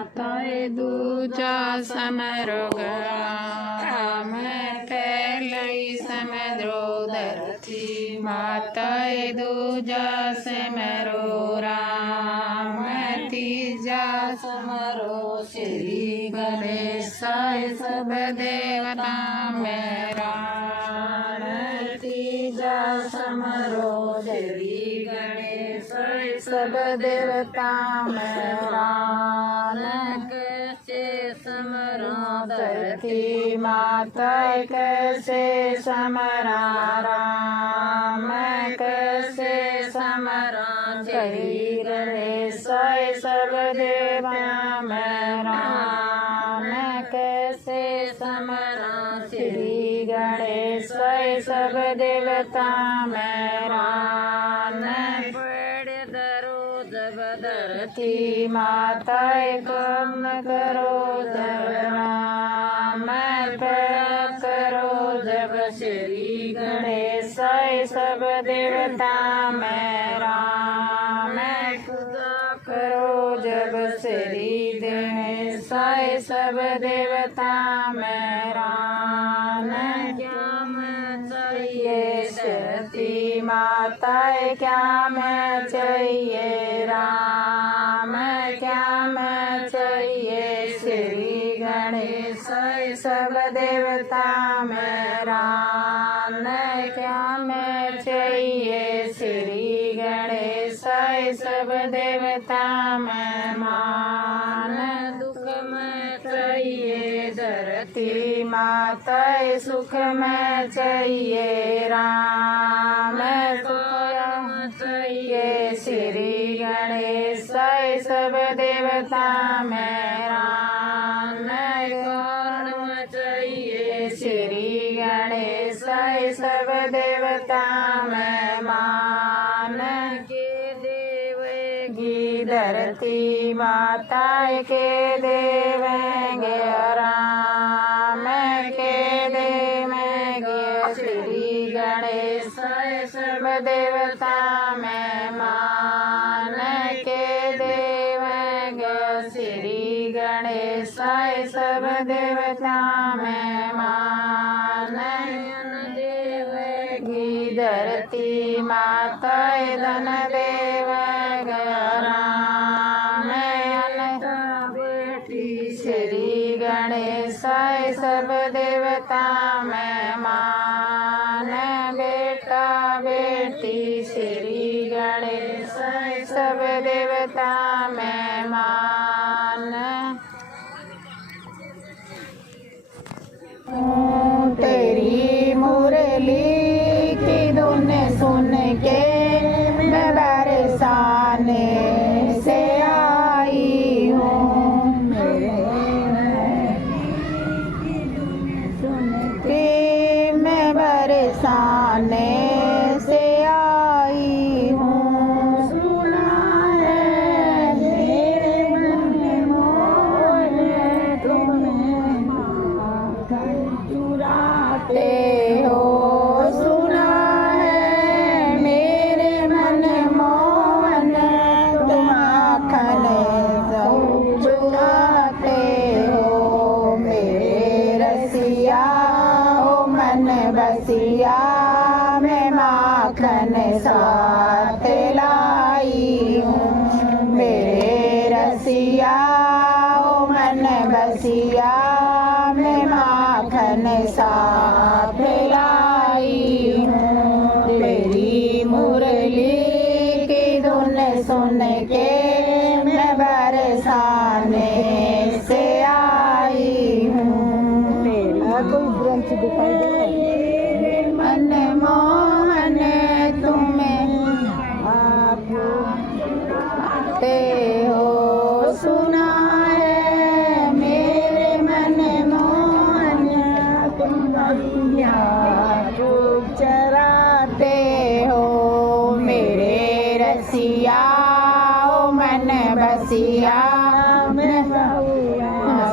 माताए दूजा समरोग मैं फैलई समद्रोदर थी माताए दूजा समरो राम तीजा समरो श्री गणेश सब देवता मेरा तीजा समरो श्री गणेश सब देवता मेरा कैसे समरो धरती माता कैसे समरा राम कैसे समरा श्री गणेश सब देवता मेरा कैसे समरा श्री गणेश सब देवता मेरा धरती माता कम करो मैं करो जब श्री गणेश सब देवता मेरा मैं पूजा करो जब श्री गणेश सब देवता मेरा क्या मैं चाहिए धरती माता क्या मैं चाहिए राम क्या मैं चाहिए श्री गणेश सब देवता मेरा क्या मैं चाहिए श्री गणेश सब देवता मैं मान दुख में चाहिए धरती माता सुख में चाहिए राम चाहिए श्री गणेश सब देवता मेरा चाहिए श्री गणेश सब देवता मैं मान के देवेगी धरती माता के देवेंगे राम के देवेंगे श्री गणेश सब देवता मैं मान के देवेंगे श्री गणेश सब देवता मैं मान देवेगी धरती माता धन देवेगा राम बेटी श्री गणेश सब देवता मैं मान बेटा बेटी श्री गणेश सब देवता मैं मान तेरी मुरली की धुन सुन के मैं बरसाने से आई हूँ कि मैं बरसाने से आई हूँ सुना है मेरे मन मोर तुम्हें चुराते हो सुना है मेरे मन मोहन तुम आखन चुराते हो मेरे रसिया ओ मन बसिया मैं माखन साथ लाई हूँ मेरे रसिया ओ मन बसिया मैं माखन साथ लाई हूँ तेरी मुरली की धुन सुन के मैं बरसाने से आई हूँ मेरा कोई ग्रंथ दिखाई दे मन मोहन तुम्हें आते हो सुना है मेरे मन मोहन तुम चराते हो मेरे रसिया ओ मन बसिया मैं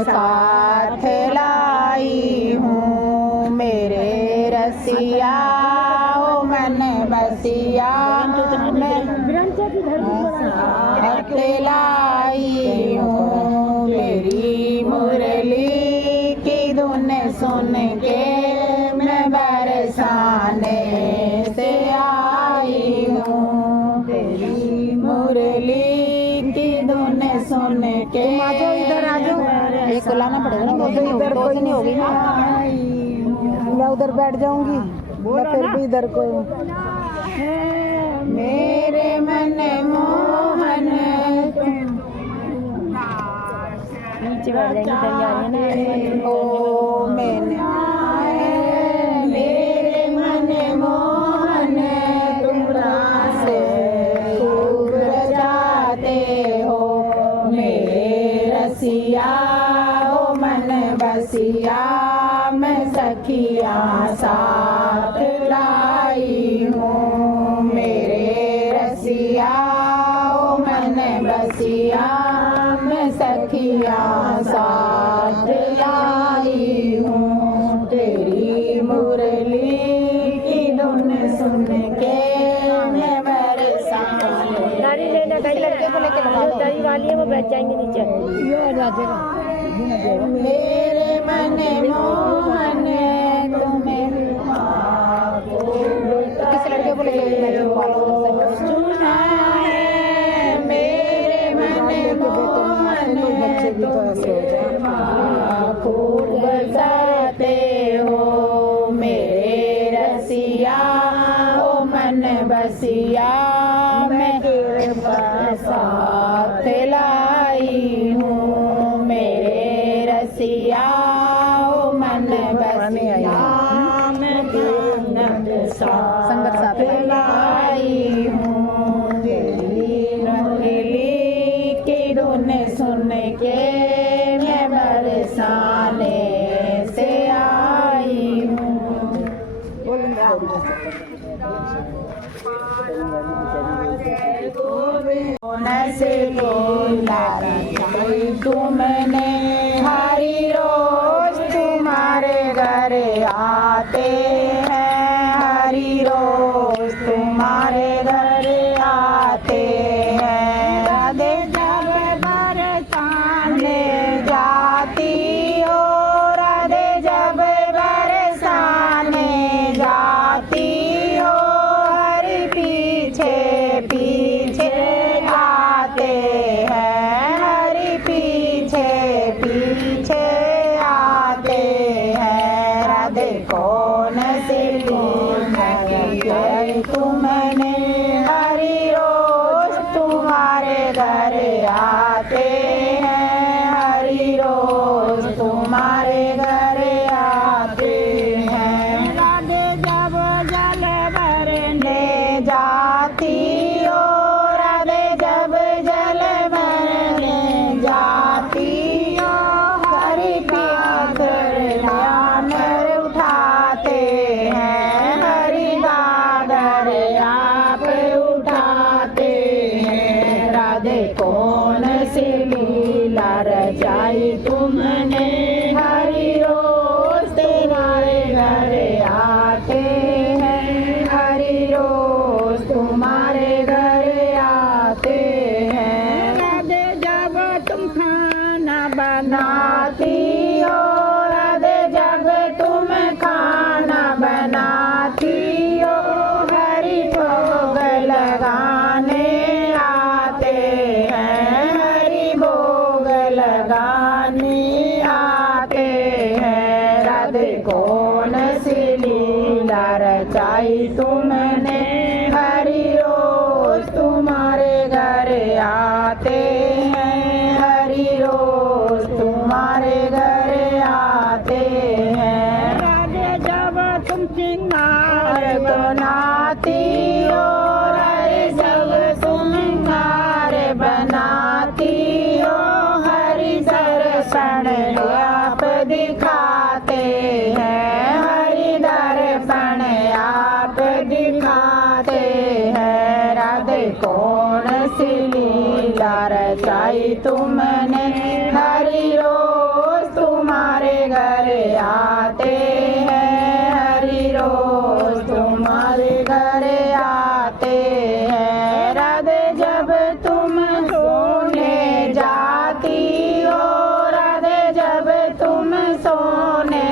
साथ लाई हूँ मेरे रसिया ओ मन बसिया मैं साथ लाई हूँ सुन के मैं बरसाने से आई हूँ। तेरी मुरली की धुन सुन के इधर आ जाओ। एक लाना पड़ेगा ना, दो दिन ही होगी ना। मैं उधर बैठ जाऊंगी, मैं फिर भी इधर को मेरे मन मोहन नीचे बैठ जाएंगी, दरिया ना ओ मैंने मेरे मन मोहन तुम से खूब जाते हो। मेरे रसिया ओ मन बसिया मैं सखिया साथ लाई हूँ। मेरे रसिया ओ मन बसिया मैं सखिया साथ लाई हूँ। तेरी मुरली की धुन सुन के मैं बरसाने। गाड़ी लेना, गाड़ी लड़के को लेके जो दरी वाली है वो बैठ जाएंगे नीचे। मेरे मन मोहन तुम्हें किस लड़के को लेके सुना है। मेरे मन मोहन खूब बरसाते हो। मेरे रसिया ओ मन बसिया मैं तेरे साथ लाई हूँ। मेरे रसिया ओ मन बसिया मैं तेरे संगत साथ लाई हूँ। तेरी मुरली की धुन सुन के मैं बरसाने से आई हूँ। से तुमने हरी रोज तुम्हारे घर आते हैं। हरी रोज तुम्हारे घर आते हैं। राधे जब बरसाने जाती हो। राधे जब बरसाने जाती हो। हरि पीछे पीछे आते हैं। हरि पीछे पीछे आते हैं। राधे कौन सी तुमने हरि रोज तुम्हारे घर आते हैं। हरि रोज तुम्हारे घर आते हैं। राधे जब जल भरने जाती हो। राधे जब जल भरने जाती हो। हरि पाकर दामर उठाते हैं। हरि दादर आप उठाते हैं। राधे कौन सी लीला रचाई तुमने। हरि रोज तुम्हारे घर आते हैं। हरि रोज तुम्हारे घर आते हैं। राधे जब तुम खाना बनाती हो। राधे जब तुम खाना बनाती हो। हरि भोग लगाने आते हैं। हरि भोग लगाने आते हैं। राधे कौन सी लीला रचाई तुमने। हरि रोज तुम्हारे घर आते हैं। हरि रोज तुम्हारे घर आते हैं। राधे जब तुम सिंगार बनाती हो। हरि जब तुम सिंगार बनाती हो। हरि दर्शन आप दिखाते हैं। हरि दर्शन आप दिखाते हैं। राधे कौन सी लीला रचाई तुमने। हरि रोज तुम्हारे घर आते हैं। हरि रोज तुम्हारे घर आते हैं। राधे जब तुम सोने जाती हो। राधे जब तुम सोने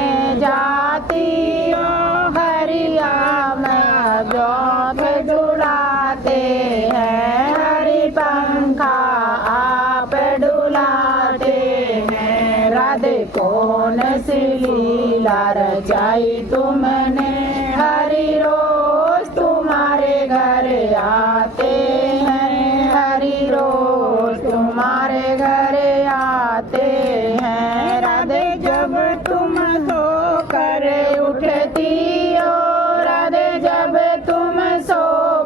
लीला रचाई तुमने, हरि रोज तुम्हारे घर आते हैं, हरि रोज तुम्हारे घर आते हैं। राधे जब तुम सो कर उठती हो, राधे जब तुम सो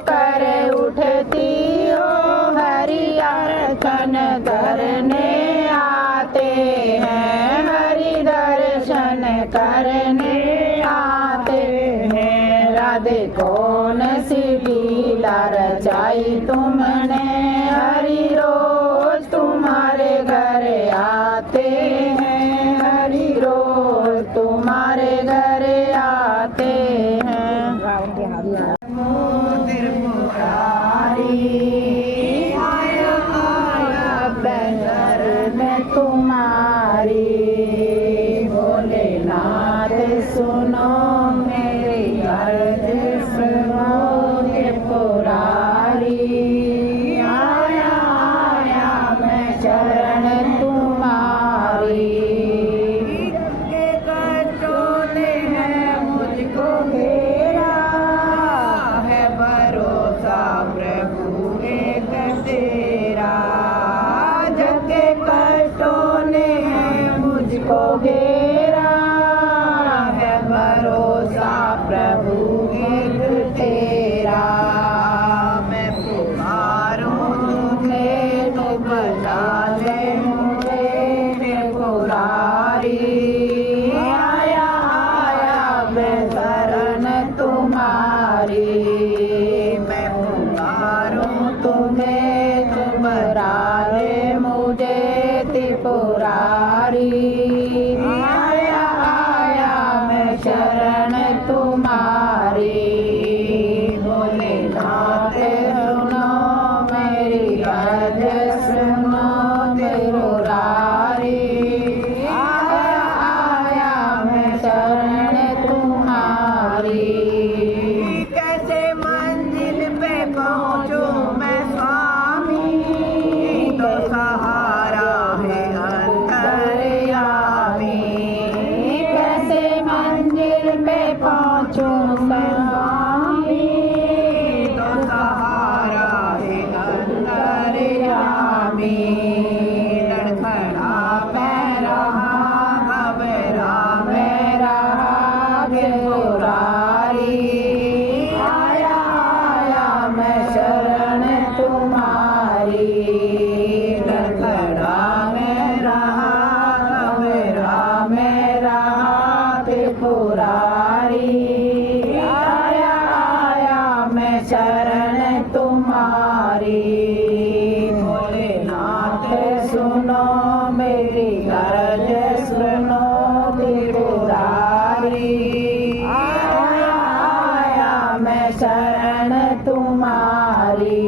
कर उठती हो, हरि अर्चन करने आते हैं, हरि दर्शन करने आते हैं। राधे कौन सी लीला रचाई तुमने, हरि रोज तुम्हारे घर आते हैं, हरि रोज तुम्हारे घर आते हैं। आया आया बैर में तुम्हारी, भोलेनाथ सुनो मेरी अर्ज सुनो त्रिपुरारी। आया आया मैं शरण तुम्हारी, के कष्टों ने है मुझको घेरा, है भरोसा प्रभु एक तेरा। जबके कष्टों ने है मुझको घेरा, है भरोसा प्रभु एक तेरा। मैं पुकारूं तुम्हें तो बचा ले मुझे त्रिपुरारी। आया आया मैं शरण तुम्हारी, मैं पुकारूं तुम्हें तो बचा ले मुझे त्रिपुरारी। आया आया मैं शरण तुम्हारी, भोलेनाथ सुनो मेरी अर्ज सुनो त्रिपुरारी। आया आया मैं शरण तुम्हारी, कैसे मंजिल पे पहुँचूं मैं स्वामी, तो सहारा है अंतर्यामी। कैसे मंजिल पे पहुँचूं मैं स्वामी, तो सहारा है अंतर्यामी। लड़खड़ा मैं रहा घबरा मैं रहा त्रिपुरारी। आया आया मैं शरण तुम्हारी, लड़खड़ा मैं रहा घबरा मैं रहा त्रिपुरारी। आया आया मैं शरण तुम्हारी, भोलेनाथ सुनो मेरी अर्ज सुनो त्रिपुरारी। आया आया मैं शरण तुम्हारी,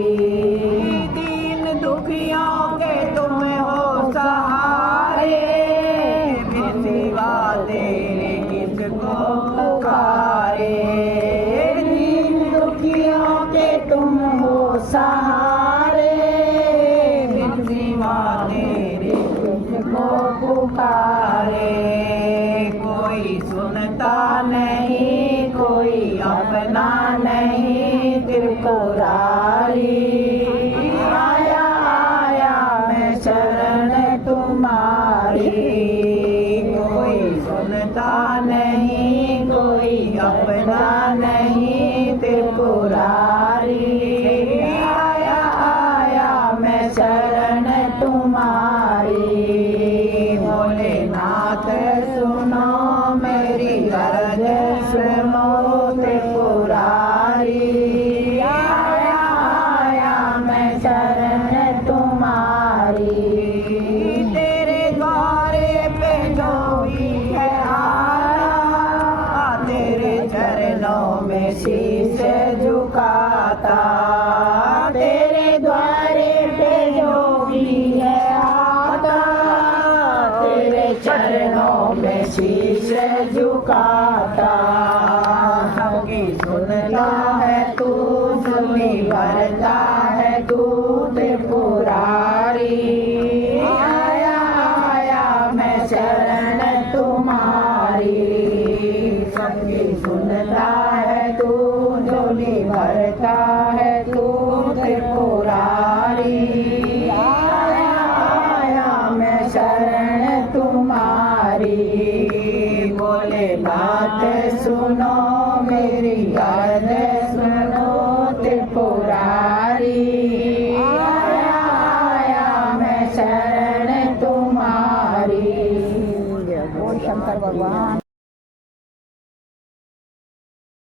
दीन दुखियों के तुम हो सहारे, बिन सिवा तेरे किसको पुकारे। दीन दुखियों के तुम हो सहारे, बिन सिवा तेरे किसको पुकारे। कोई सुनता नहीं कोई अपना नहीं त्रिपुरारी। आया आया मैं शरण तुम्हारी, कोई सुनता नहीं कोई अपना नहीं त्रिपुरारी। आया आया मैं शरण तुम्हारी, भोलेनाथ सुनो मेरी अर्ज सुनो त्रिपुरारी। आया आया मैं शरण तुम्हारी, तेरे द्वारे पे जो भी है आया, तेरे चरणों में शीश झुकाता। तेरे द्वारे पे जो भी है आता, तेरे चरणों में शीश झुकाता। सबकी सुनता है तू, सुनी भरता है तू त्रिपुरारी।